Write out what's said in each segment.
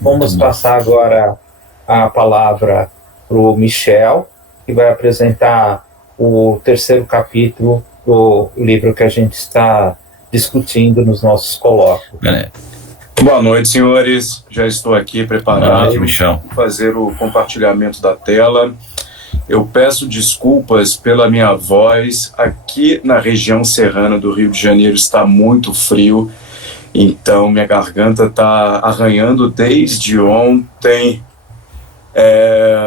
Vamos passar agora a palavra para o Michel, que vai apresentar o terceiro capítulo do livro que a gente está discutindo nos nossos colóquios. Boa noite, senhores. Já estou aqui preparado para fazer o compartilhamento da tela. Eu peço desculpas pela minha voz. Aqui na região serrana do Rio de Janeiro está muito frio, então minha garganta está arranhando desde ontem.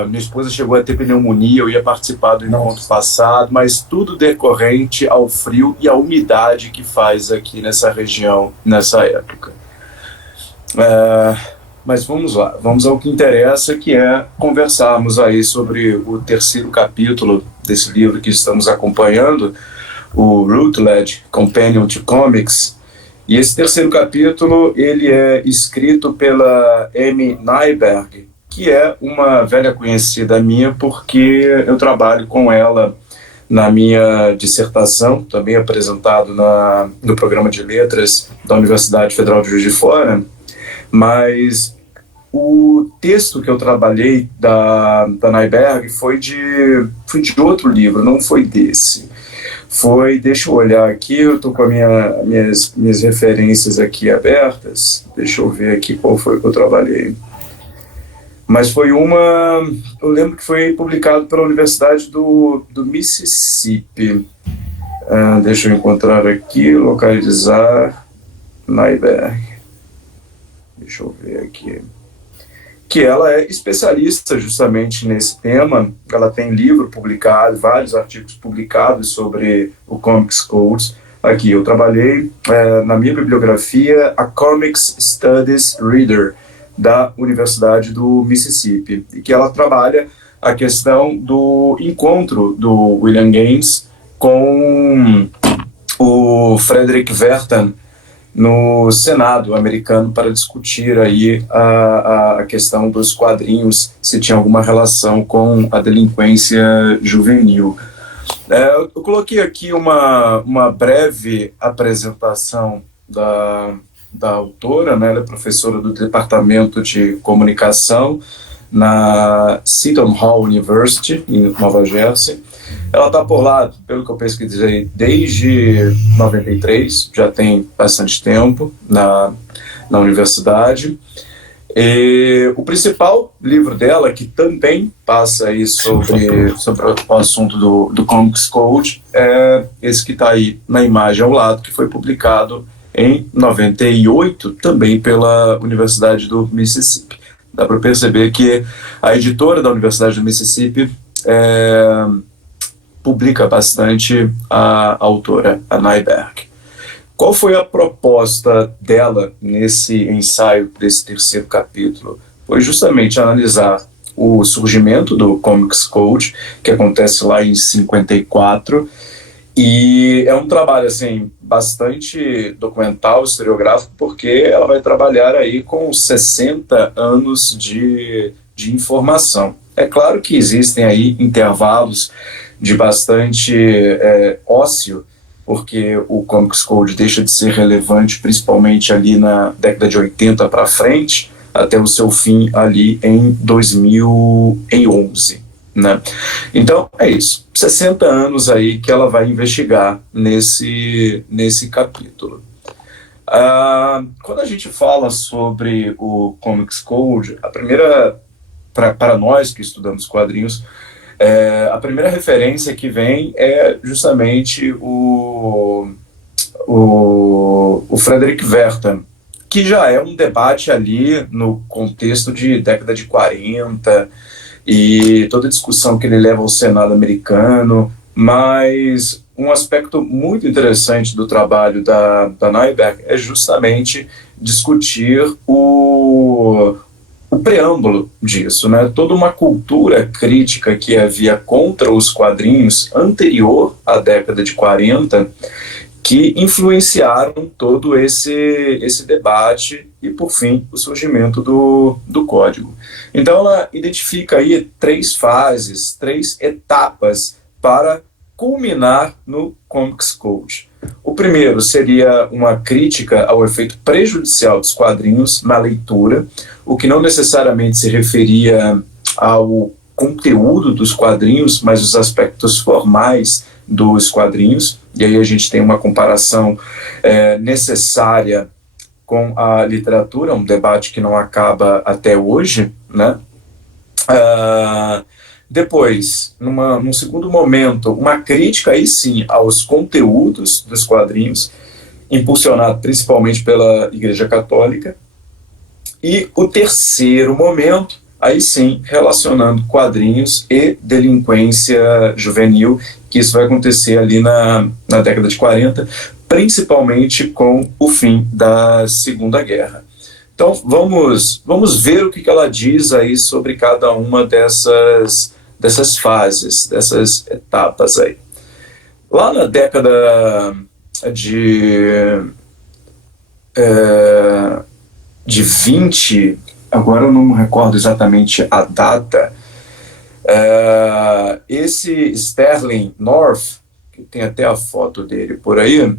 Minha esposa chegou a ter pneumonia, eu ia participar do encontro passado, mas tudo decorrente ao frio e à umidade que faz aqui nessa região, nessa época. Mas vamos lá, vamos ao que interessa, que é conversarmos aí sobre o terceiro capítulo desse livro que estamos acompanhando, o Routledge, Companion to Comics. E esse terceiro capítulo, ele é escrito pela Amy Nyberg, que é uma velha conhecida minha, porque eu trabalho com ela na minha dissertação, também apresentado no programa de letras da Universidade Federal de Juiz de Fora, mas o texto que eu trabalhei da Nyberg foi de outro livro, não foi desse. Deixa eu olhar aqui, eu estou com minhas referências aqui abertas, deixa eu ver aqui qual foi que eu trabalhei. Mas eu lembro que foi publicado pela Universidade do Mississippi. Deixa eu encontrar aqui, localizar, Nyberg. Deixa eu ver aqui. Que ela é especialista justamente nesse tema. Ela tem livro publicado, vários artigos publicados sobre o Comics Code. Aqui, eu trabalhei na minha bibliografia, a Comics Studies Reader, da Universidade do Mississippi, e que ela trabalha a questão do encontro do William Gaines com o Frederick Wertham no Senado americano para discutir aí a questão dos quadrinhos, se tinha alguma relação com a delinquência juvenil. Eu coloquei aqui uma breve apresentação da autora, né? Ela é professora do Departamento de Comunicação na Seton Hall University, em Nova Jersey. Ela está por lá, pelo que eu pesquisei, desde 93, já tem bastante tempo na universidade. E o principal livro dela, que também passa aí sobre o assunto do Comics Code, é esse que está aí na imagem ao lado, que foi publicado em 98, também pela Universidade do Mississippi. Dá para perceber que a editora da Universidade do Mississippi publica bastante a autora, a Nyberg. Qual foi a proposta dela nesse ensaio desse terceiro capítulo? Foi justamente analisar o surgimento do Comics Code, que acontece lá em 54, e é um trabalho assim bastante documental, historiográfico, porque ela vai trabalhar aí com 60 anos de informação. É claro que existem aí intervalos de bastante ócio, porque o Comics Code deixa de ser relevante principalmente ali na década de 80 para frente, até o seu fim ali em 2011. Né? Então é isso, 60 anos aí que ela vai investigar nesse capítulo. Quando a gente fala sobre o Comics Code, a primeira, para nós que estudamos quadrinhos, a primeira referência que vem é justamente o Frederick Wertham, que já é um debate ali no contexto de década de 40, e toda a discussão que ele leva ao Senado americano, mas um aspecto muito interessante do trabalho da Nyberg é justamente discutir o preâmbulo disso, né? Toda uma cultura crítica que havia contra os quadrinhos anterior à década de 40, que influenciaram todo esse debate e, por fim, o surgimento do código. Então, ela identifica aí 3 fases, 3 etapas para culminar no Comics Code. O primeiro seria uma crítica ao efeito prejudicial dos quadrinhos na leitura, o que não necessariamente se referia ao conteúdo dos quadrinhos, mas os aspectos formais dos quadrinhos. E aí a gente tem uma comparação necessária com a literatura, um debate que não acaba até hoje, né? Depois, num segundo momento, uma crítica, aí sim, aos conteúdos dos quadrinhos, impulsionado principalmente pela Igreja Católica. E o terceiro momento, aí sim, relacionando quadrinhos e delinquência juvenil, que isso vai acontecer ali na década de 40, principalmente com o fim da Segunda Guerra. Então, vamos ver o que ela diz aí sobre cada uma dessas fases, dessas etapas aí. Lá na década de 20, agora eu não me recordo exatamente a data, esse Sterling North, que tem até a foto dele por aí,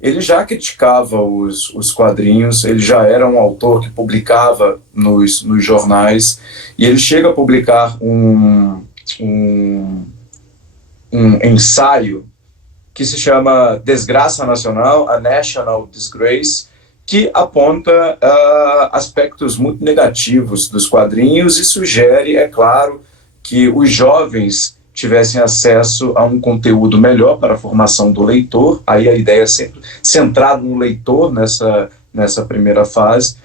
ele já criticava os quadrinhos, ele já era um autor que publicava nos jornais, e ele chega a publicar um ensaio que se chama Desgraça Nacional, a National Disgrace, que aponta aspectos muito negativos dos quadrinhos e sugere, é claro, que os jovens tivessem acesso a um conteúdo melhor para a formação do leitor. Aí a ideia é sempre centrada no leitor nessa primeira fase,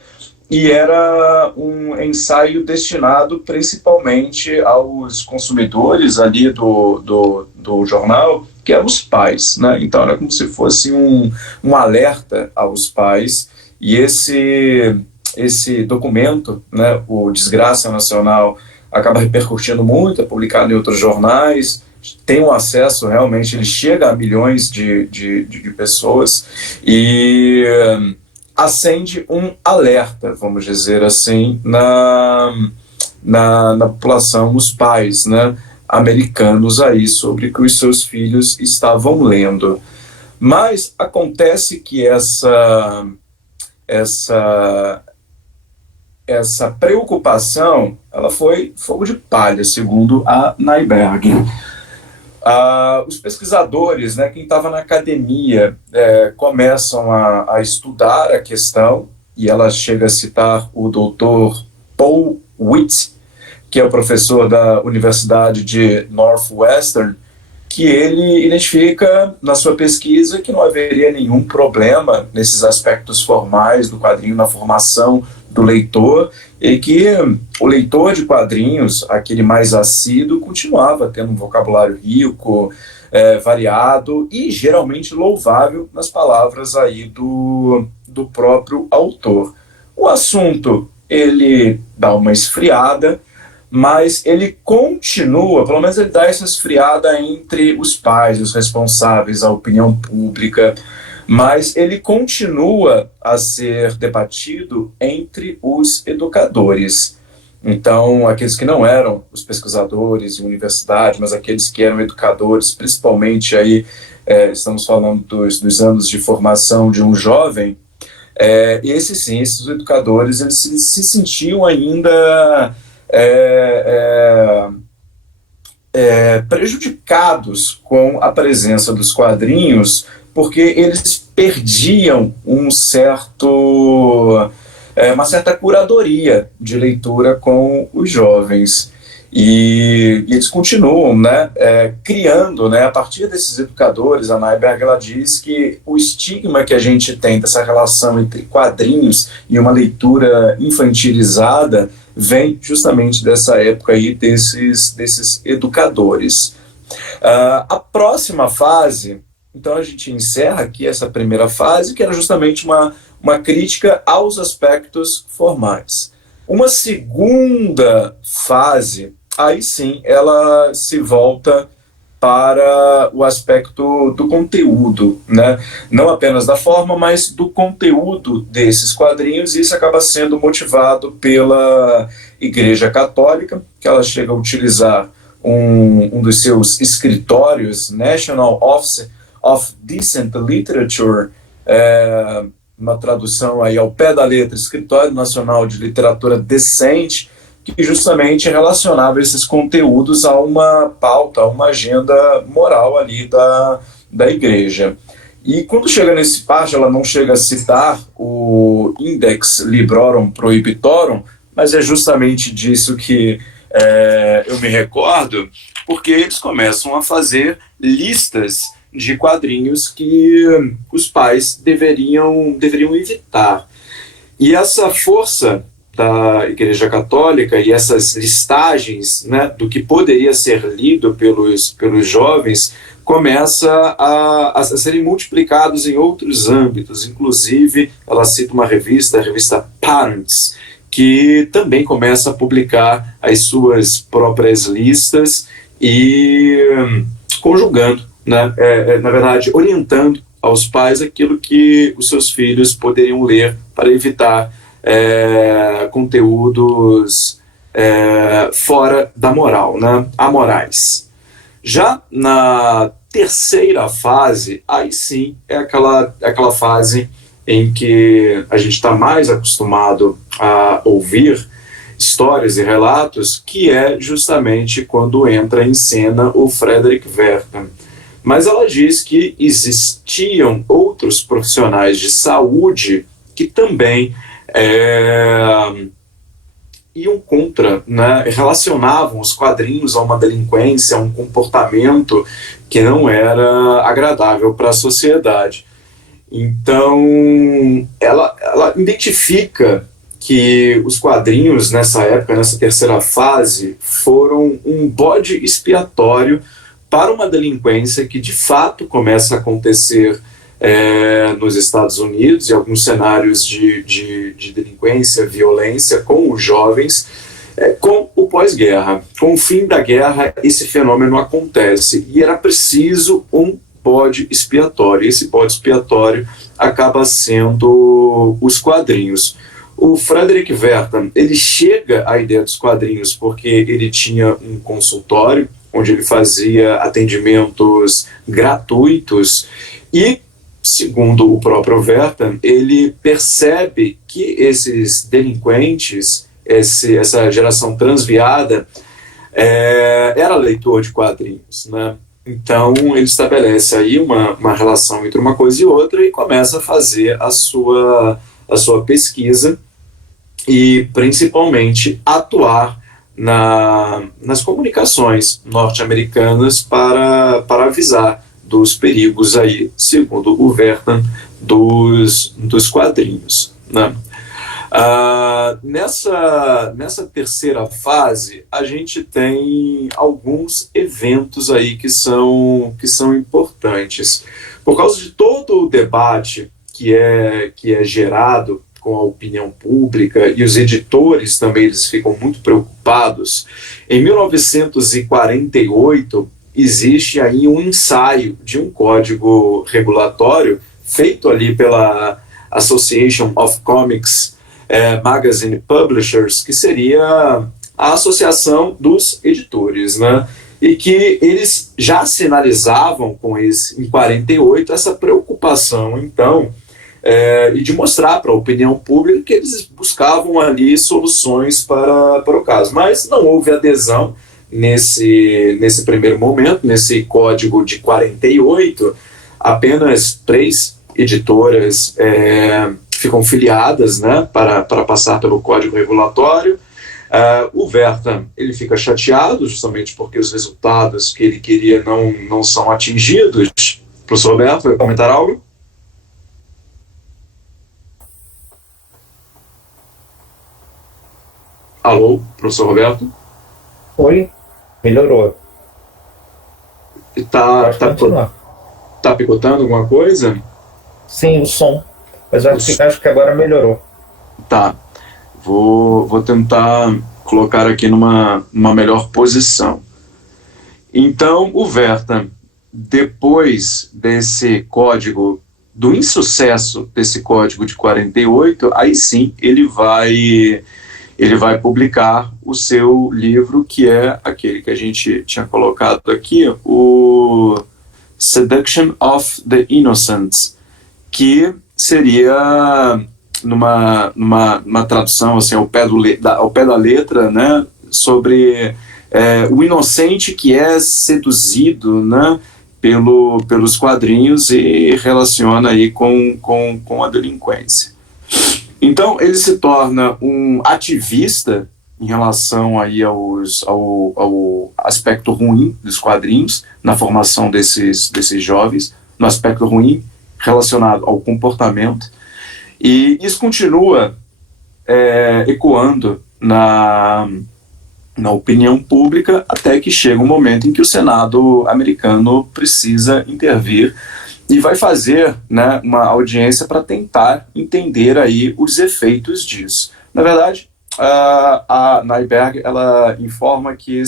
e era um ensaio destinado principalmente aos consumidores ali do jornal, que eram os pais, né? Então era como se fosse um alerta aos pais, e esse documento, né, o Desgraça Nacional, acaba repercutindo muito, é publicado em outros jornais, tem um acesso, realmente, ele chega a milhões de pessoas, e acende um alerta, vamos dizer assim, na população, os pais, né, americanos aí, sobre o que os seus filhos estavam lendo. Mas acontece que essa preocupação, ela foi fogo de palha, segundo a Nyberg. Os pesquisadores, né, quem estava na academia, começam a estudar a questão, e ela chega a citar o doutor Paul Witt, que é o professor da Universidade de Northwestern, que ele identifica na sua pesquisa que não haveria nenhum problema nesses aspectos formais do quadrinho, na formação do leitor, e que o leitor de quadrinhos, aquele mais assíduo, continuava tendo um vocabulário rico, variado e geralmente louvável nas palavras aí do próprio autor. O assunto, ele dá uma esfriada, mas ele continua, pelo menos ele dá essa esfriada entre os pais, os responsáveis, a opinião pública, mas ele continua a ser debatido entre os educadores. Então, aqueles que não eram os pesquisadores em universidade, mas aqueles que eram educadores, principalmente aí, estamos falando dos anos de formação de um jovem, esses educadores, eles se sentiam ainda prejudicados com a presença dos quadrinhos, porque eles perdiam uma certa curadoria de leitura com os jovens. E eles continuam, né, criando, né, a partir desses educadores. A Nyberg, ela diz que o estigma que a gente tem dessa relação entre quadrinhos e uma leitura infantilizada vem justamente dessa época aí, desses educadores. A próxima fase, então a gente encerra aqui essa primeira fase, que era justamente uma crítica aos aspectos formais. Uma segunda fase, aí sim, ela se volta para o aspecto do conteúdo, né? Não apenas da forma, mas do conteúdo desses quadrinhos, e isso acaba sendo motivado pela Igreja Católica, que ela chega a utilizar um dos seus escritórios, National Office of Decent Literature, uma tradução aí ao pé da letra, Escritório Nacional de Literatura Decente, que justamente relacionava esses conteúdos a uma pauta, a uma agenda moral ali da igreja. E quando chega nesse parte, ela não chega a citar o Index Librorum Prohibitorum, mas é justamente disso que eu me recordo, porque eles começam a fazer listas de quadrinhos que os pais deveriam evitar. E essa força da Igreja Católica e essas listagens, né, do que poderia ser lido pelos jovens começa a serem multiplicados em outros âmbitos. Inclusive, ela cita uma revista, a revista Parents, que também começa a publicar as suas próprias listas e conjugando, né, na verdade, orientando aos pais aquilo que os seus filhos poderiam ler para evitar conteúdos fora da moral, né, amorais. Já na terceira fase, aí sim é aquela fase em que a gente está mais acostumado a ouvir histórias e relatos, que é justamente quando entra em cena o Frederick Wertham. Mas ela diz que existiam outros profissionais de saúde que também iam contra, né, relacionavam os quadrinhos a uma delinquência, a um comportamento que não era agradável para a sociedade. Então, ela identifica que os quadrinhos, nessa época, nessa terceira fase, foram um bode expiatório para uma delinquência que, de fato, começa a acontecer nos Estados Unidos, e alguns cenários de delinquência, violência com os jovens, com o pós-guerra. Com o fim da guerra, esse fenômeno acontece, e era preciso um bode expiatório. Esse bode expiatório acaba sendo os quadrinhos. O Frederick Wertham, ele chega à ideia dos quadrinhos porque ele tinha um consultório onde ele fazia atendimentos gratuitos e, segundo o próprio Wertham, ele percebe que esses delinquentes, essa geração transviada, era leitor de quadrinhos, né? Então ele estabelece aí uma relação entre uma coisa e outra e começa a fazer a sua pesquisa e principalmente atuar nas comunicações norte-americanas para avisar dos perigos aí, segundo o Wertham, dos quadrinhos, né? Nessa terceira fase, a gente tem alguns eventos aí que são importantes. Por causa de todo o debate que é gerado com a opinião pública, e os editores também eles ficam muito preocupados, em 1948 existe aí um ensaio de um código regulatório feito ali pela Association of Comics Magazine Publishers, que seria a associação dos editores, né? E que eles já sinalizavam em 48 essa preocupação, então, e de mostrar para a opinião pública que eles buscavam ali soluções para o caso. Mas não houve adesão nesse primeiro momento, nesse código de 48, apenas 3 editoras ficam filiadas, né, para passar pelo código regulatório. O Wertham, ele fica chateado, justamente porque os resultados que ele queria não são atingidos. Professor Roberto, vai comentar algo? Alô, professor Roberto? Oi, melhorou. Tá picotando alguma coisa? Sim, o som. Mas acho que agora melhorou. Tá. Vou tentar colocar aqui numa melhor posição. Então, o Werther, depois desse código, do insucesso desse código de 48, aí sim ele vai publicar o seu livro, que é aquele que a gente tinha colocado aqui, o Seduction of the Innocents, que seria, numa tradução assim, ao pé da letra, né, sobre o inocente que é seduzido, né, pelos quadrinhos e relaciona aí com a delinquência. Então, ele se torna um ativista em relação aí ao aspecto ruim dos quadrinhos, na formação desses jovens, no aspecto ruim relacionado ao comportamento. E isso continua ecoando na opinião pública, até que chega um momento em que o Senado americano precisa intervir e vai fazer, né, uma audiência para tentar entender aí os efeitos disso. Na verdade, a Nyberg, ela informa que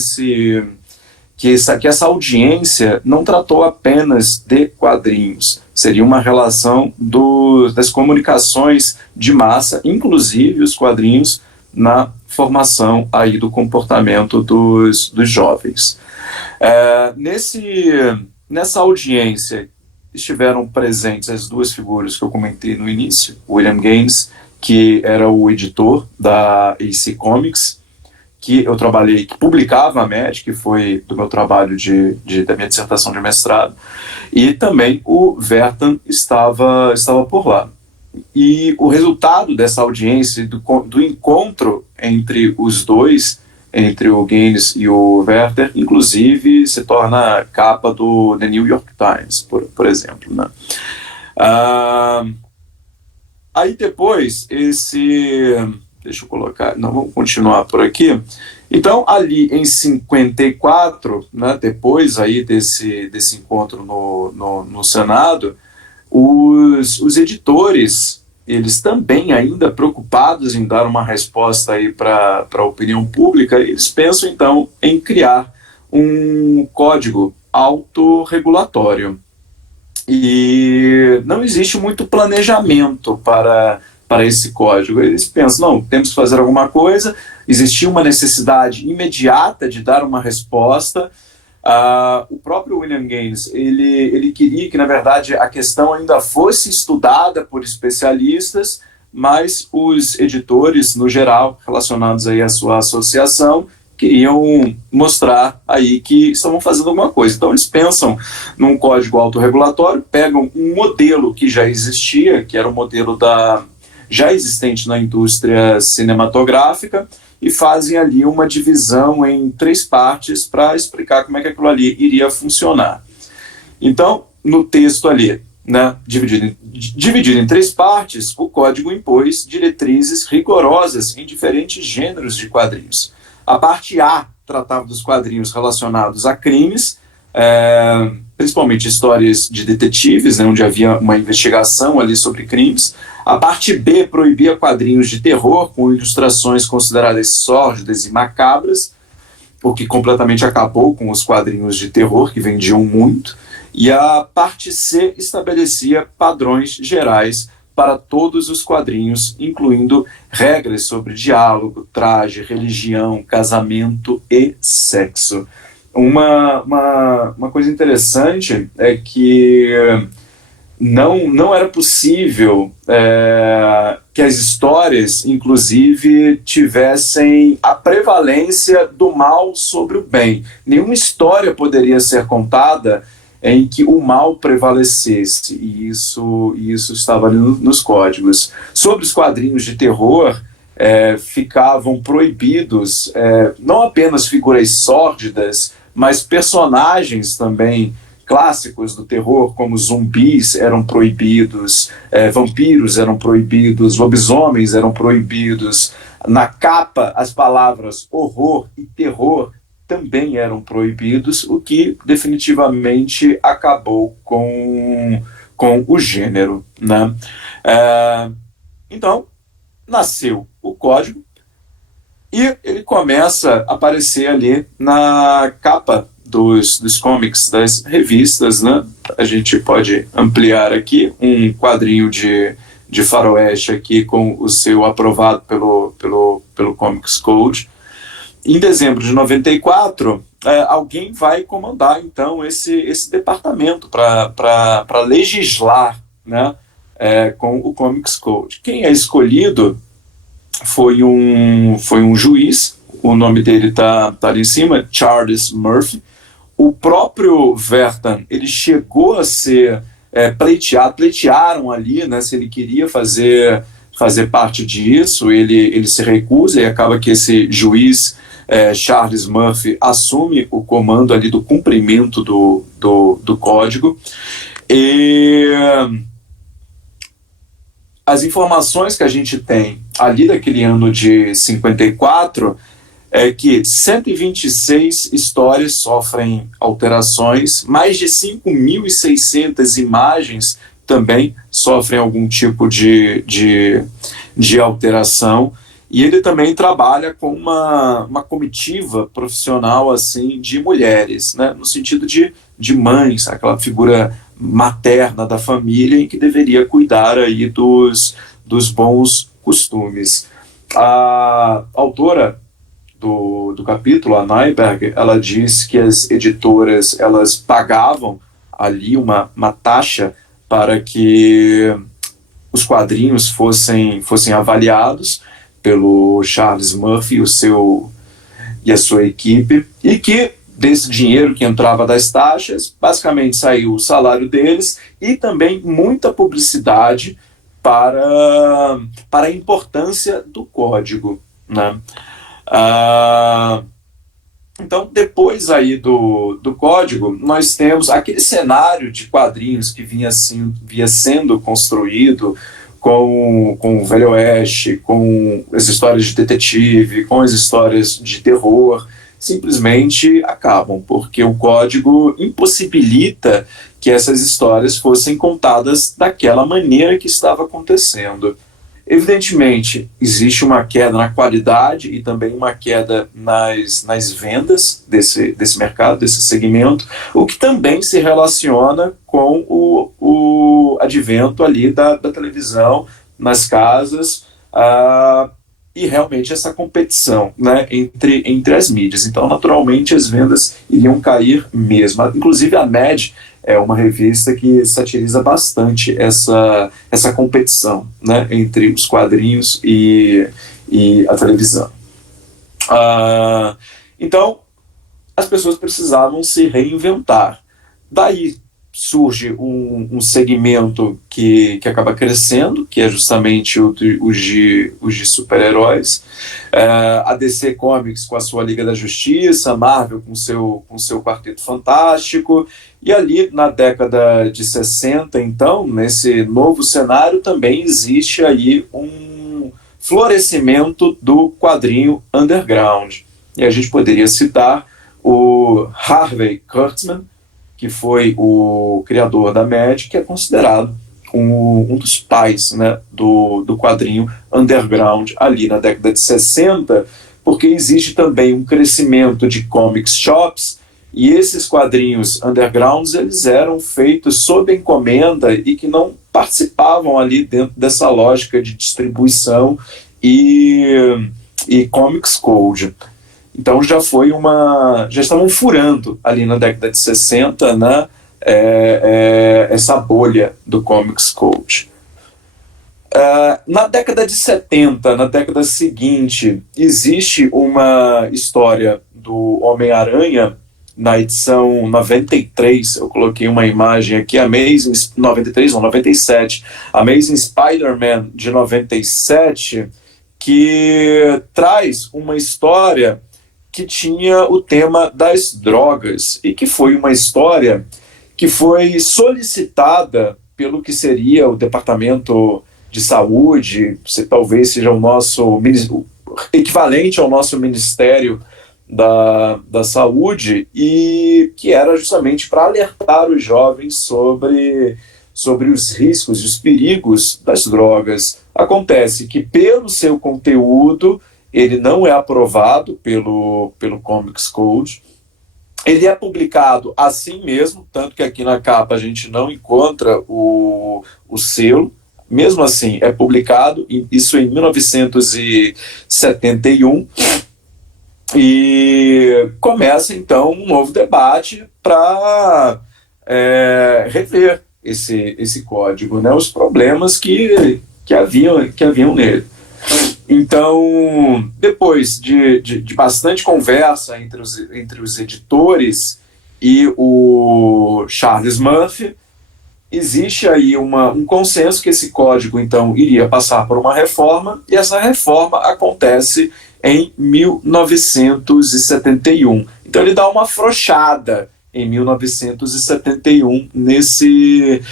essa audiência não tratou apenas de quadrinhos, seria uma relação das comunicações de massa, inclusive os quadrinhos, na formação aí do comportamento dos jovens. Nessa audiência estiveram presentes as duas figuras que eu comentei no início, William Gaines, que era o editor da AC Comics, que eu trabalhei, que publicava a Mad, que foi do meu trabalho da minha dissertação de mestrado, e também o Werther estava por lá. E o resultado dessa audiência, do encontro entre os dois, entre o Gaines e o Werther, inclusive se torna capa do The New York Times, por exemplo, né? Aí depois, deixa eu colocar, não, vamos continuar por aqui. Então, ali em 54, né, depois aí desse encontro no Senado, os editores, eles também ainda preocupados em dar uma resposta aí para a opinião pública, eles pensam então em criar um código autorregulatório. E não existe muito planejamento para esse código. Eles pensam, não, temos que fazer alguma coisa, existia uma necessidade imediata de dar uma resposta. O próprio William Gaines, ele queria que, na verdade, a questão ainda fosse estudada por especialistas, mas os editores, no geral, relacionados aí à sua associação, queriam mostrar aí que estavam fazendo alguma coisa. Então eles pensam num código autorregulatório, pegam um modelo que já existia, que era um modelo já existente na indústria cinematográfica, e fazem ali uma divisão em 3 partes para explicar como é que aquilo ali iria funcionar. Então, no texto ali, né, dividido em 3 partes, o código impôs diretrizes rigorosas em diferentes gêneros de quadrinhos. A parte A tratava dos quadrinhos relacionados a crimes, principalmente histórias de detetives, né, onde havia uma investigação ali sobre crimes. A parte B proibia quadrinhos de terror com ilustrações consideradas sórdidas e macabras, o que completamente acabou com os quadrinhos de terror, que vendiam muito. E a parte C estabelecia padrões gerais para todos os quadrinhos, incluindo regras sobre diálogo, traje, religião, casamento e sexo. Uma coisa interessante é que não era possível que as histórias, inclusive, tivessem a prevalência do mal sobre o bem. Nenhuma história poderia ser contada em que o mal prevalecesse, e isso estava ali nos códigos. Sobre os quadrinhos de terror, ficavam proibidos não apenas figuras sórdidas, mas personagens também clássicos do terror, como zumbis eram proibidos, vampiros eram proibidos, lobisomens eram proibidos. Na capa, as palavras horror e terror também eram proibidos, o que definitivamente acabou com o gênero, né? Então, nasceu o código e ele começa a aparecer ali na capa dos comics, das revistas, né? A gente pode ampliar aqui um quadrinho de faroeste aqui com o seu aprovado pelo Comics Code. Em dezembro de 94, alguém vai comandar, então, esse departamento para legislar, né, com o Comics Code. Quem é escolhido foi um juiz, o nome dele tá ali em cima, Charles Murphy. O próprio Vertan, ele chegou a ser pleitearam ali, né, se ele queria fazer parte disso, ele se recusa e acaba que esse juiz, Charles Murphy, assume o comando ali do cumprimento do código. E as informações que a gente tem ali daquele ano de 54 é que 126 histórias sofrem alterações, mais de 5.600 imagens também sofrem algum tipo de alteração, e ele também trabalha com uma comitiva profissional assim, de mulheres, né, no sentido de mães, aquela figura materna da família em que deveria cuidar aí dos bons costumes. A autora do capítulo, a Nyberg, ela diz que as editoras elas pagavam ali uma taxa para que os quadrinhos fossem avaliados pelo Charles Murphy e a sua equipe, e que desse dinheiro que entrava das taxas, basicamente saiu o salário deles e também muita publicidade para a importância do código, né? Então, depois aí do código, nós temos aquele cenário de quadrinhos que vinha sendo construído com o Velho Oeste, com as histórias de detetive, com as histórias de terror, simplesmente acabam, porque o código impossibilita que essas histórias fossem contadas daquela maneira que estava acontecendo. Evidentemente, existe uma queda na qualidade e também uma queda nas vendas desse mercado, desse segmento, o que também se relaciona com o advento ali da televisão nas casas, e realmente essa competição, né, entre as mídias. Então, naturalmente, as vendas iriam cair mesmo. Inclusive, a Mad é uma revista que satiriza bastante essa competição, né, entre os quadrinhos e a televisão. Então, as pessoas precisavam se reinventar. Daí surge um segmento que acaba crescendo, que é justamente os de super-heróis. A DC Comics com a sua Liga da Justiça, a Marvel com seu Quarteto Fantástico, e ali na década de 60, então, nesse novo cenário, também existe aí um florescimento do quadrinho underground. E a gente poderia citar o Harvey Kurtzman, que foi o criador da Mad, que é considerado um dos pais, né, do quadrinho underground ali na década de 60, porque existe também um crescimento de comics shops, e esses quadrinhos undergrounds eles eram feitos sob encomenda e que não participavam ali dentro dessa lógica de distribuição e Comics Code. Então já estavam furando ali na década de 60, né, essa bolha do Comics Code. Na década de 70, na década seguinte, existe uma história do Homem-Aranha na edição 93, eu coloquei uma imagem aqui, 97, Amazing Spider-Man de 97, que traz uma história que tinha o tema das drogas e que foi uma história que foi solicitada pelo que seria o Departamento de Saúde, talvez seja o nosso equivalente ao nosso Ministério da Saúde, e que era justamente para alertar os jovens sobre os riscos e os perigos das drogas. Acontece que, pelo seu conteúdo, ele não é aprovado pelo Comics Code, Ele é publicado assim mesmo, tanto que aqui na capa a gente não encontra o selo. Mesmo assim, é publicado, isso em 1971, e começa então um novo debate para rever esse código, né, os problemas que haviam nele. Então, depois de bastante conversa entre os editores e o Charles Murphy, existe aí um consenso que esse código, então, iria passar por uma reforma, e essa reforma acontece em 1971. Então, ele dá uma afrouxada em 1971 nesse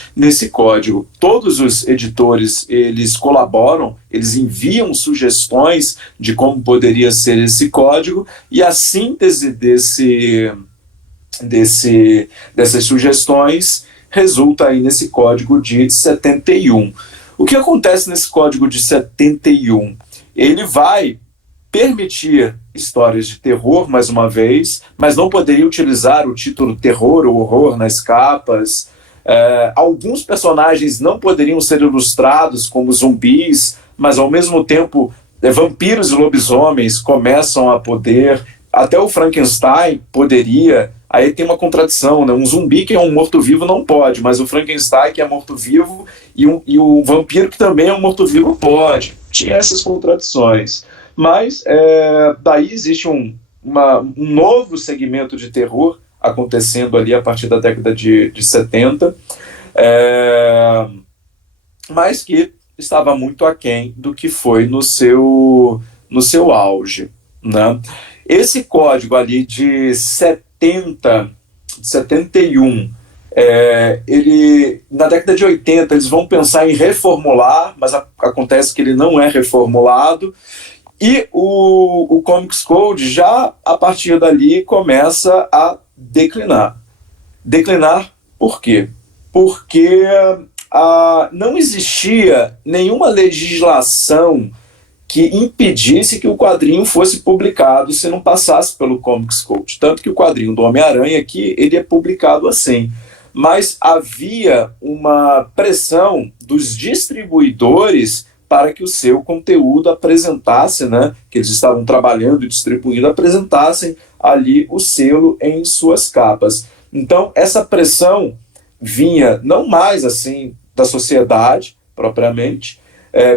código. Todos os editores, eles colaboram, eles enviam sugestões de como poderia ser esse código, e a síntese dessas sugestões resulta aí nesse código de 71. O que acontece nesse código de 71? Ele vai permitir histórias de terror, mais uma vez, mas não poderia utilizar o título terror ou horror nas capas. Alguns personagens não poderiam ser ilustrados como zumbis, mas ao mesmo tempo vampiros e lobisomens começam a poder. Até o Frankenstein poderia. Aí tem uma contradição, né? Um zumbi que é um morto-vivo não pode, mas o Frankenstein, que é morto-vivo, e o vampiro, que também é um morto-vivo, pode. Tinha essas contradições. Mas daí existe um novo segmento de terror acontecendo ali a partir da década de 70, mas que estava muito aquém do que foi no seu auge, né? Esse código ali de 71, ele, na década de 80, eles vão pensar em reformular, mas acontece que ele não é reformulado, e o Comics Code já, a partir dali, começa a declinar. Declinar por quê? Porque não existia nenhuma legislação que impedisse que o quadrinho fosse publicado se não passasse pelo Comics Code. Tanto que o quadrinho do Homem-Aranha aqui, ele é publicado assim. Mas havia uma pressão dos distribuidores para que o seu conteúdo apresentasse, né, que eles estavam trabalhando e distribuindo, apresentassem ali o selo em suas capas. Então, essa pressão vinha não mais assim da sociedade, propriamente.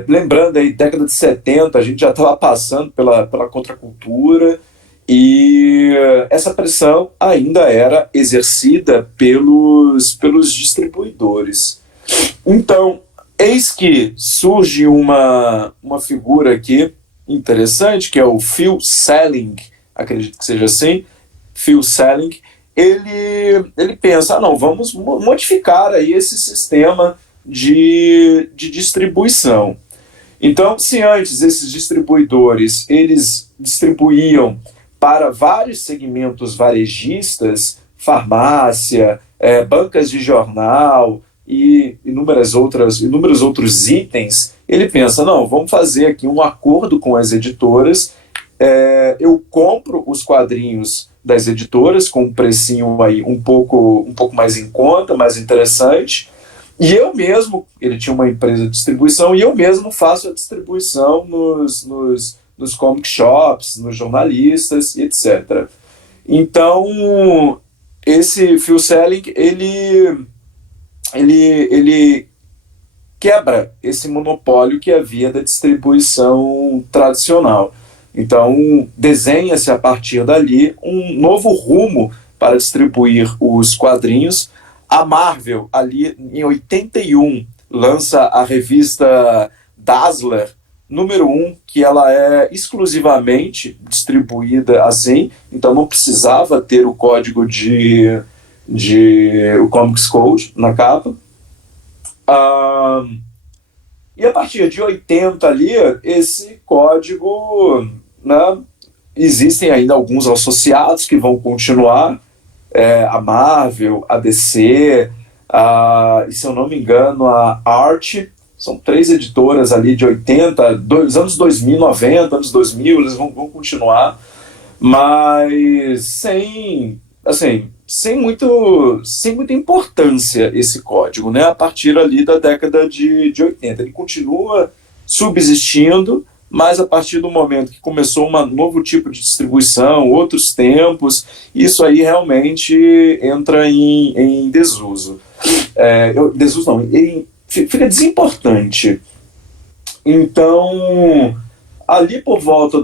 Lembrando aí, década de 70, a gente já estava passando pela contracultura, e essa pressão ainda era exercida pelos distribuidores. Então, eis que surge uma figura aqui interessante, que é o Phil Selling, acredito que seja assim, Phil Selling. Ele pensa, não, vamos modificar aí esse sistema de distribuição. Então, se antes esses distribuidores, eles distribuíam para vários segmentos varejistas, farmácia, bancas de jornal e inúmeros outros itens, ele pensa, não, vamos fazer aqui um acordo com as editoras, eu compro os quadrinhos das editoras com um precinho aí um pouco mais em conta, mais interessante, e eu mesmo, ele tinha uma empresa de distribuição, e eu mesmo faço a distribuição nos comic shops, nos jornalistas, etc. Então, esse Phil Selling, ele quebra esse monopólio que havia da distribuição tradicional. Então, desenha-se a partir dali um novo rumo para distribuir os quadrinhos. A Marvel, ali em 81, lança a revista Dazzler, número 1, que ela é exclusivamente distribuída assim, então não precisava ter o código o Comics Code na capa. E a partir de 80 ali, esse código, né, existem ainda alguns associados que vão continuar, a Marvel, a DC, e se eu não me engano, a Archie. São 3 editoras ali de 80, dos anos 2000, 90, anos 2000, eles vão continuar, mas sem assim, sem muita importância esse código, né? A partir ali da década de 80. Ele continua subsistindo, mas a partir do momento que começou um novo tipo de distribuição, outros tempos, isso aí realmente entra em desuso. Desuso não, fica desimportante. Então, ali por volta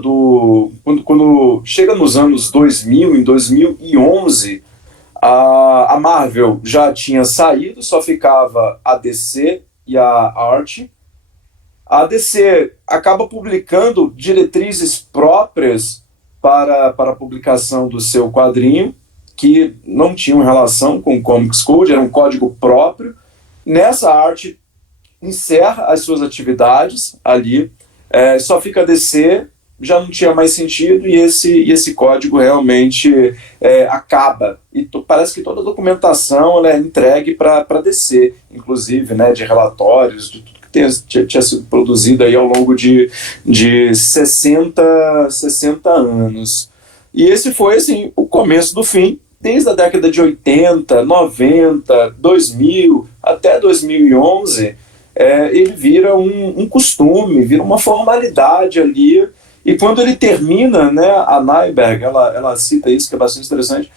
quando chega nos anos 2000, em 2011, a Marvel já tinha saído, só ficava a DC e a Archie. A DC acaba publicando diretrizes próprias para a publicação do seu quadrinho, que não tinham relação com o Comics Code, era um código próprio. Nessa arte encerra as suas atividades ali, só fica a DC, já não tinha mais sentido, e esse código realmente acaba. E parece que toda a documentação ela é entregue para a DC, inclusive, né, de relatórios, de tudo que tinha sido produzido aí ao longo de 60 anos. E esse foi assim, o começo do fim. Desde a década de 80, 90, 2000, até 2011, ele vira um costume, vira uma formalidade ali. E quando ele termina, né, a Nyberg, ela cita isso, que é bastante interessante,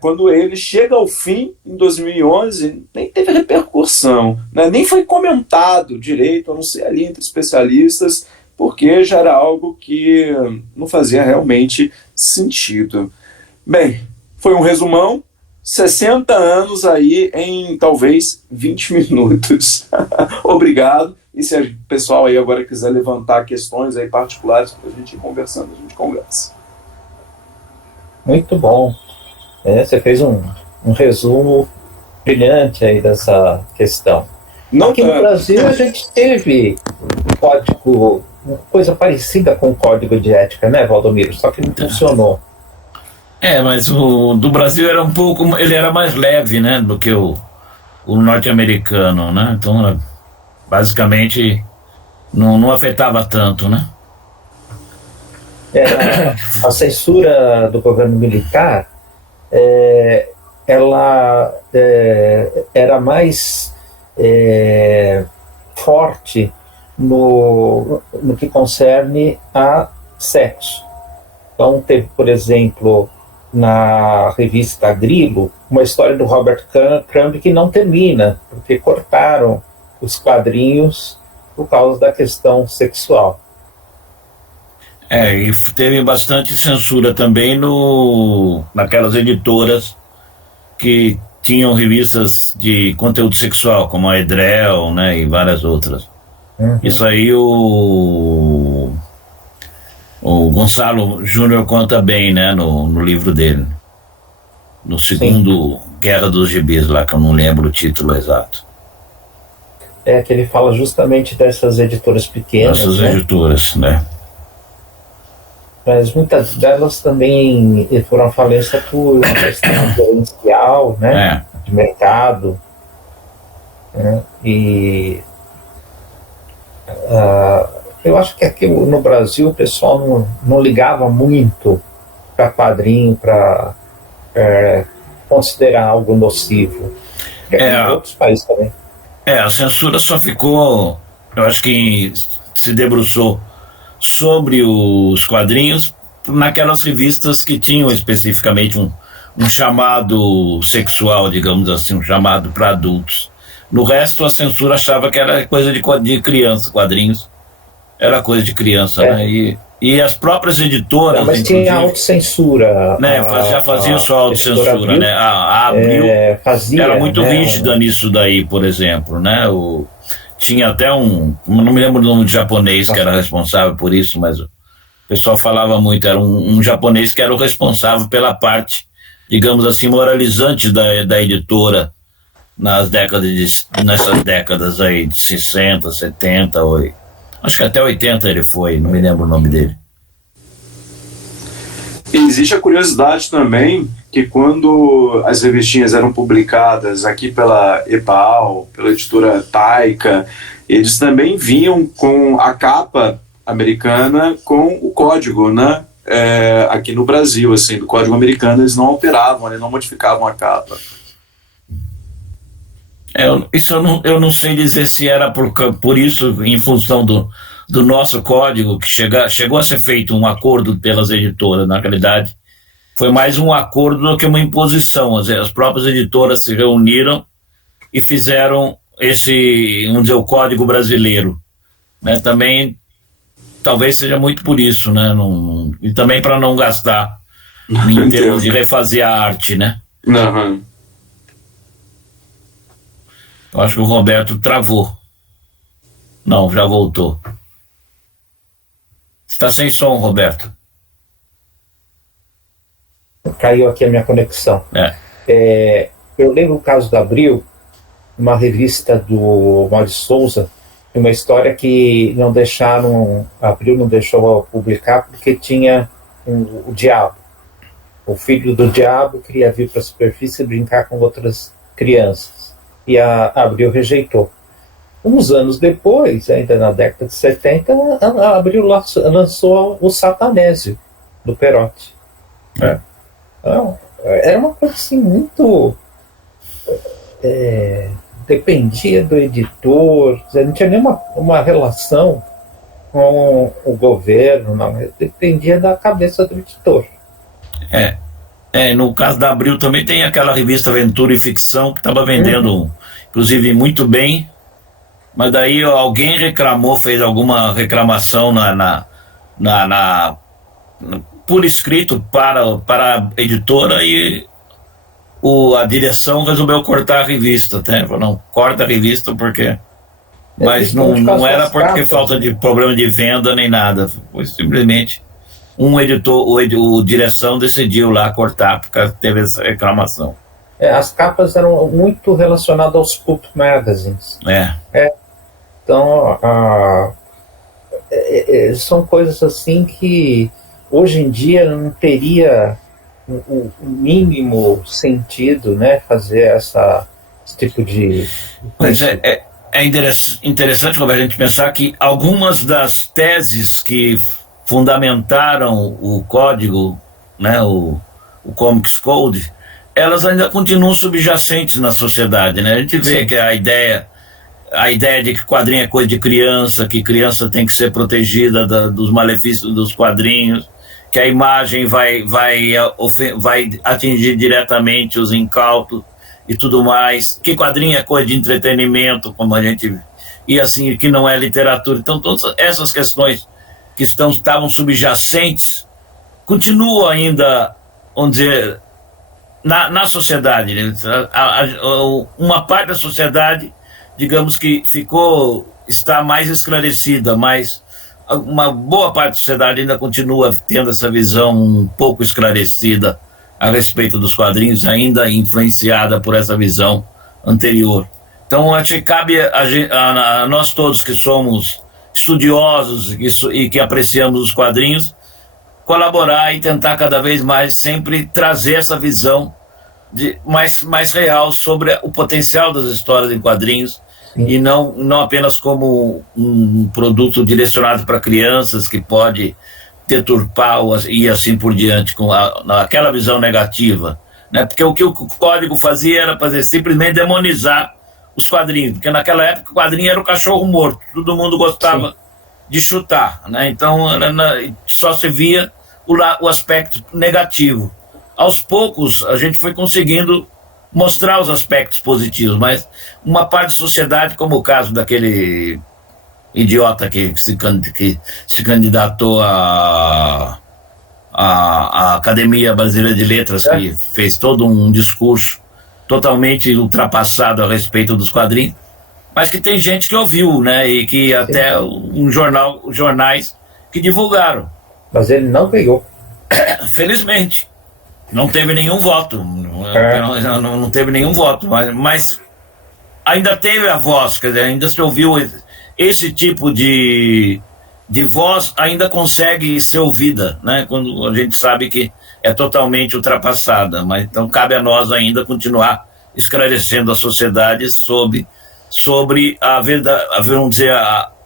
quando ele chega ao fim, em 2011, nem teve repercussão, né, nem foi comentado direito, a não ser ali entre especialistas, porque já era algo que não fazia realmente sentido. Bem, foi um resumão, 60 anos aí em talvez 20 minutos. Obrigado. E se o pessoal aí agora quiser levantar questões aí particulares para a gente ir conversando, a gente conversa. Muito bom. Você fez um resumo brilhante aí dessa questão. Aqui no Brasil a gente teve código, uma coisa parecida com o código de ética, né, Valdomiro? Só que não funcionou. Mas o do Brasil era um pouco, ele era mais leve, né, do que o norte-americano, né? Então, basicamente, não afetava tanto, né? A censura do governo militar, ela era mais forte no que concerne a sexo. Então, teve, por exemplo, na revista Grilo, uma história do Robert Crumb que não termina, porque cortaram os quadrinhos por causa da questão sexual. E teve bastante censura também naquelas editoras que tinham revistas de conteúdo sexual, como a Edrel, né, e várias outras. Uhum. Isso aí o Gonçalo Júnior conta bem, né, no livro dele. No segundo Sim. Guerra dos Gibis, lá, que eu não lembro o título exato. Que ele fala justamente dessas editoras pequenas. Essas editoras, né? Mas muitas delas também foram à falência por uma questão gerencial, né? De mercado. Né? E eu acho que aqui no Brasil o pessoal não ligava muito para quadrinho, para considerar algo nocivo. Em outros países também. A censura só ficou, eu acho que se debruçou sobre os quadrinhos naquelas revistas que tinham especificamente um chamado sexual, digamos assim, um chamado para adultos. No resto, a censura achava que era coisa de criança, quadrinhos. Era coisa de criança, né? E as próprias editoras... Mas tinha autocensura. Né? Já fazia sua autocensura, né? A Abril era muito rígida nisso daí, por exemplo, né? Tinha até não me lembro o nome de japonês que era responsável por isso, mas o pessoal falava muito, era um japonês que era o responsável pela parte, digamos assim, moralizante da editora nessas décadas aí de 60, 70, acho que até 80 ele foi, não me lembro o nome dele. Existe a curiosidade também que quando as revistinhas eram publicadas aqui pela EPAL, pela editora Taika, eles também vinham com a capa americana com o código, né? aqui no Brasil, assim, do Código Americano, eles não alteravam, eles não modificavam a capa. Isso eu não sei dizer se era por isso, em função do nosso código, que chegou a ser feito um acordo pelas editoras. Na realidade, foi mais um acordo do que uma imposição. As próprias editoras se reuniram e fizeram vamos dizer, o Código Brasileiro, né? Também, talvez seja muito por isso, né? E também para não gastar em termos de refazer a arte, né? Uhum. Eu acho que o Roberto travou. Não, já voltou. Está sem som, Roberto. Caiu aqui a minha conexão. Eu lembro o caso da Abril, uma revista do Maurício Souza, uma história que a Abril não deixou publicar porque tinha o diabo. O filho do diabo queria vir para a superfície e brincar com outras crianças. E a Abril rejeitou. Uns anos depois, ainda na década de 70, a Abril lançou o Satanésio, do Perotti. Então, era uma coisa assim muito... dependia do editor, não tinha nenhuma uma relação com o governo, não, dependia da cabeça do editor. No caso da Abril também tem aquela revista Aventura e Ficção que estava vendendo, inclusive, muito bem, mas daí alguém fez alguma reclamação por escrito para a editora e a direção resolveu cortar a revista, até falou, não, corta a revista porque... Mas não era porque falta de problema de venda nem nada, foi simplesmente o direção decidiu lá cortar porque teve essa reclamação. As capas eram muito relacionadas aos pulp magazines. Então, são coisas assim que hoje em dia não teria o mínimo sentido, né, fazer esse tipo de... Mas é interessante, Roberto, a gente pensar que algumas das teses que fundamentaram o código, né, o Comics Code, elas ainda continuam subjacentes na sociedade, né? A gente vê que a ideia de que quadrinho é coisa de criança, que criança tem que ser protegida dos malefícios dos quadrinhos, que a imagem vai atingir diretamente os incautos e tudo mais, que quadrinho é coisa de entretenimento, como a gente... E assim, que não é literatura. Então, todas essas questões que estavam subjacentes continuam ainda, vamos dizer, na sociedade. Né? Uma parte da sociedade, digamos que está mais esclarecida, mas uma boa parte da sociedade ainda continua tendo essa visão um pouco esclarecida a respeito dos quadrinhos, ainda influenciada por essa visão anterior. Então, acho que cabe a nós todos que somos estudiosos e que apreciamos os quadrinhos, colaborar e tentar cada vez mais sempre trazer essa visão mais real sobre o potencial das histórias em quadrinhos. Sim. E não apenas como um produto direcionado para crianças que pode deturpar e assim por diante com aquela visão negativa, né? Porque o que o código fazia era simplesmente demonizar os quadrinhos, porque naquela época o quadrinho era o cachorro morto, todo mundo gostava, sim, de chutar, né? Então só se via o aspecto negativo. Aos poucos a gente foi conseguindo mostrar os aspectos positivos, mas uma parte da sociedade, como o caso daquele idiota que se candidatou à Academia Brasileira de Letras, que fez todo um discurso totalmente ultrapassado a respeito dos quadrinhos, mas que tem gente que ouviu, né, e que até jornais que divulgaram. Mas ele não ganhou. Felizmente. Não teve nenhum voto. Não teve nenhum voto, mas ainda teve a voz, quer dizer, ainda se ouviu. Esse tipo de voz ainda consegue ser ouvida, né? Quando a gente sabe que é totalmente ultrapassada. Mas então cabe a nós ainda continuar esclarecendo a sociedade sobre vamos dizer,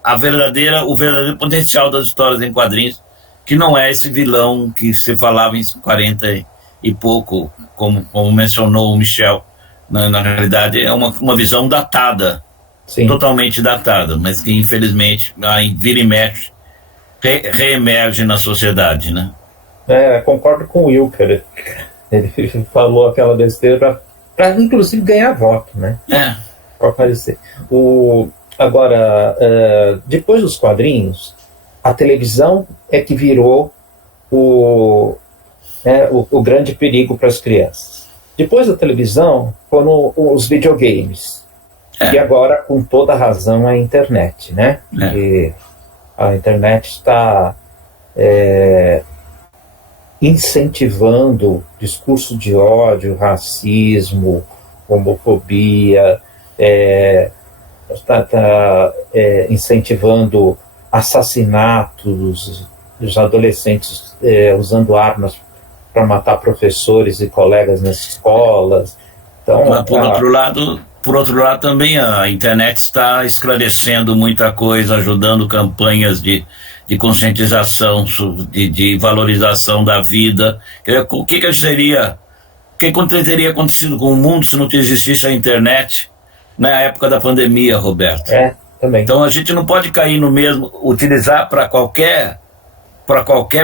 o verdadeiro potencial das histórias em quadrinhos, que não é esse vilão que se falava em 40 e pouco, como mencionou o Michel. Na realidade, é uma visão datada, sim, totalmente datada, mas que, infelizmente, vira e mexe, reemerge na sociedade, né? Concordo com o Wilker. Ele falou aquela besteira para inclusive ganhar voto, né? Para aparecer. Agora, depois dos quadrinhos, a televisão é que virou o grande perigo para as crianças. Depois da televisão foram os videogames. E agora, com toda razão, a internet, né? Porque a internet está incentivando discurso de ódio, racismo, homofobia, está incentivando assassinatos dos adolescentes usando armas para matar professores e colegas nas escolas. Então, mas por outro lado também a internet está esclarecendo muita coisa, ajudando campanhas de conscientização, de valorização da vida. O que teria acontecido com o mundo se não existisse a internet na época da pandemia, Roberto? Também. Então a gente não pode cair no mesmo, utilizar para qualquer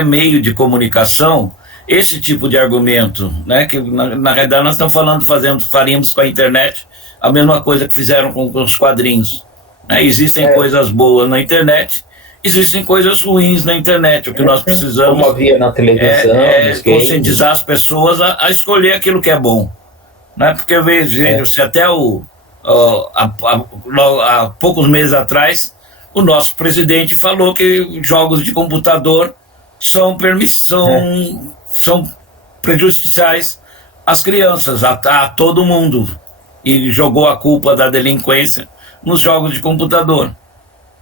meio de comunicação esse tipo de argumento, né? Que na realidade nós estamos faríamos com a internet a mesma coisa que fizeram com os quadrinhos, né? Existem coisas boas na internet, existem coisas ruins na internet. O que nós precisamos, como havia na televisão, conscientizar as pessoas a escolher aquilo que é bom, né? Porque eu vejo se até há poucos meses atrás o nosso presidente falou que jogos de computador são prejudiciais às crianças, a todo mundo, e jogou a culpa da delinquência nos jogos de computador.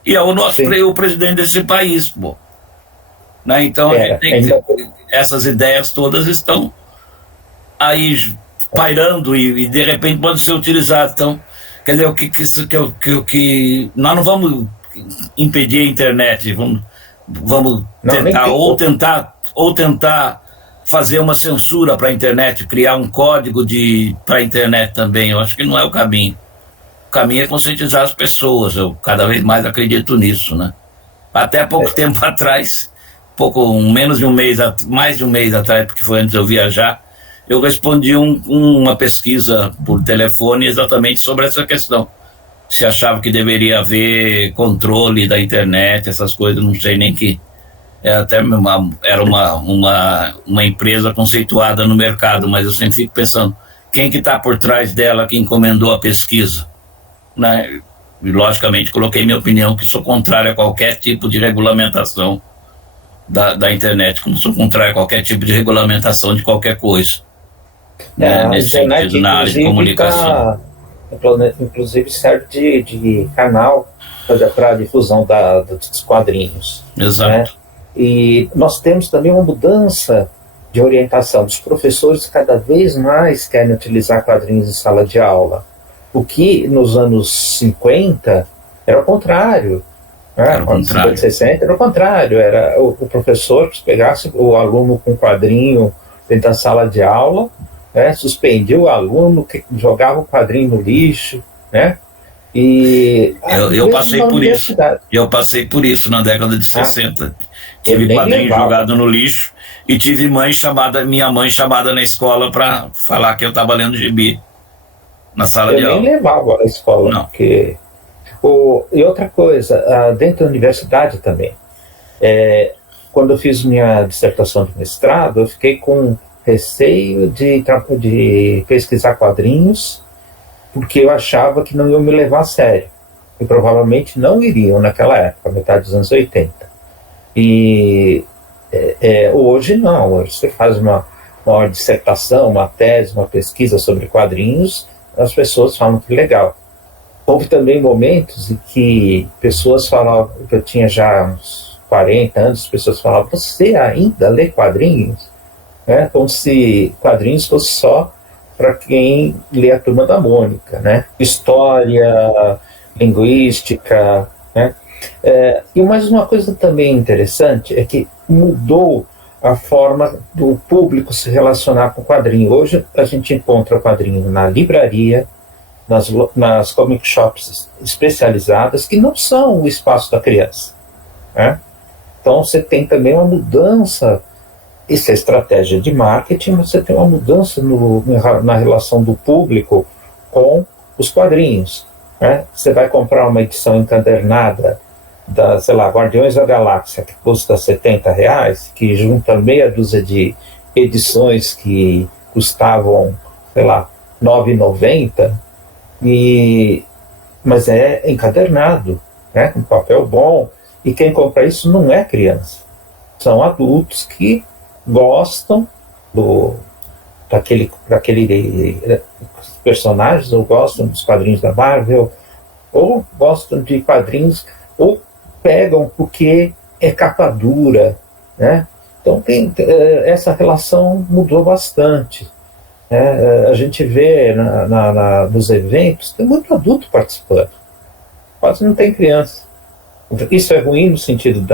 E é o presidente desse país, pô. Né? Então a gente tem essas ideias todas estão aí pairando e de repente podem ser utilizadas. Então, quer dizer, nós não vamos impedir a internet, vamos tentar fazer uma censura para a internet, criar um código para a internet também. Eu acho que não é o caminho. O caminho é conscientizar as pessoas. Eu cada vez mais acredito nisso, né? Até pouco tempo atrás, mais de um mês atrás, porque foi antes de eu viajar, eu respondi uma pesquisa por telefone exatamente sobre essa questão. Se achava que deveria haver controle da internet, essas coisas, não sei nem que. Era uma empresa conceituada no mercado, mas eu sempre fico pensando, quem que está por trás dela, que encomendou a pesquisa? Né? E, logicamente, coloquei minha opinião, que sou contrário a qualquer tipo de regulamentação da internet, como sou contrário a qualquer tipo de regulamentação de qualquer coisa. Nesse sentido, na área de comunicação. Inclusive serve de canal para a difusão dos quadrinhos. Exato. Né? E nós temos também uma mudança de orientação. Os professores cada vez mais querem utilizar quadrinhos em sala de aula. O que nos anos 50 era o contrário. Né? Nos 50 e 60 era o contrário. Era o professor que pegasse o aluno com quadrinho dentro da sala de aula, suspendia o aluno, que jogava o quadrinho no lixo, né? E eu passei por isso. Eu passei por isso na década de 60. Tive quadrinho jogado no lixo e tive minha mãe chamada na escola para falar que eu estava lendo gibi na sala de aula. Eu nem levava na escola, não. Porque e outra coisa, dentro da universidade também, quando eu fiz minha dissertação de mestrado, eu fiquei com receio de pesquisar quadrinhos, porque eu achava que não iam me levar a sério. E provavelmente não iriam naquela época, metade dos anos 80. E hoje não. Hoje você faz uma dissertação, uma tese, uma pesquisa sobre quadrinhos, as pessoas falam que legal. Houve também momentos em que pessoas falavam, que eu tinha já uns 40 anos, as pessoas falavam, você ainda lê quadrinhos? Como se quadrinhos fosse só para quem lê a Turma da Mônica, né? História, linguística, né? E mais uma coisa também interessante é que mudou a forma do público se relacionar com o quadrinho. Hoje a gente encontra o quadrinho na livraria, nas comic shops especializadas, que não são o espaço da criança, né? Então você tem também uma mudança, isso é estratégia de marketing, mas você tem uma mudança na relação do público com os quadrinhos, né? Você vai comprar uma edição encadernada da, sei lá, Guardiões da Galáxia, que custa R$70, que junta meia dúzia de edições que custavam, sei lá, R$9,90, mas é encadernado, né, com papel bom, e quem compra isso não é criança, são adultos que gostam daquele personagens, ou gostam dos quadrinhos da Marvel, ou gostam de quadrinhos, ou pegam porque é capa dura, né? Então essa relação mudou bastante. A gente vê nos eventos, tem muito adulto participando, quase não tem criança. Isso é ruim no sentido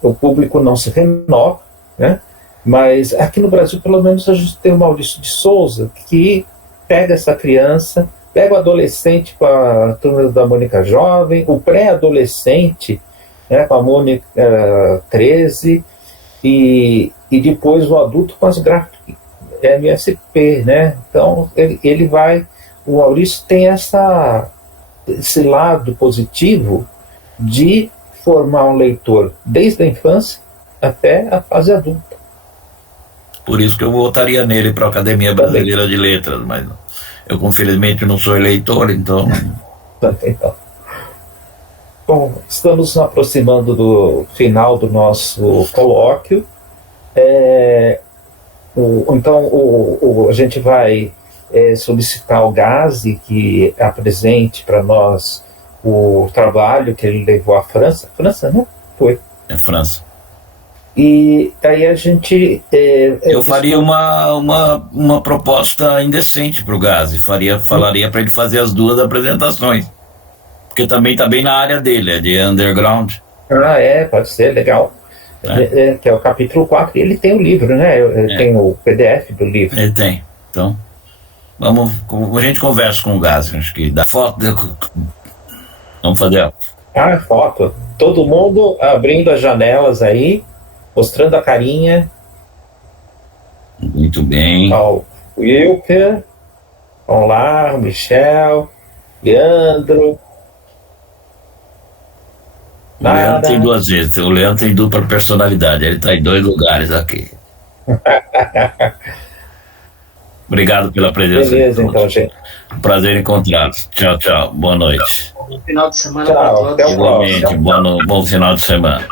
o público não se renova, né? Mas aqui no Brasil, pelo menos, a gente tem o Maurício de Souza, que pega essa criança, pega o adolescente com a Turma da Mônica Jovem, o pré-adolescente, né, com a Mônica 13, e depois o adulto com as gráficas MSP, né? Então ele vai, o Maurício tem esse lado positivo de formar um leitor desde a infância até a fase adulta. Por isso que eu votaria nele para a Academia Brasileira de Letras, mas eu, infelizmente, não sou eleitor, então... Então. Bom, estamos nos aproximando do final do nosso colóquio. A gente vai solicitar ao Gazi que apresente para nós o trabalho que ele levou à França. França, não? Foi. É França. E aí a gente... eu faria uma proposta indecente para o Gazi. Falaria para ele fazer as 2 apresentações. Porque também está bem na área dele, é de underground. Pode ser, legal. Que é o capítulo 4, e ele tem o livro, né? Tem o PDF do livro. Ele tem. Então, a gente conversa com o Gazi, acho que dá foto. Vamos fazer. Foto. Todo mundo abrindo as janelas aí, mostrando a carinha. Muito bem. O Wilker, vamos lá, o Michel, Leandro. O Leandro tem 2 vezes, o Leandro tem dupla personalidade, ele está em 2 lugares aqui. Obrigado pela presença. Beleza, então, gente. Um prazer encontrá-los. Tchau, tchau. Boa noite. Bom final de semana para todos. Até o próximo. Bom final de semana.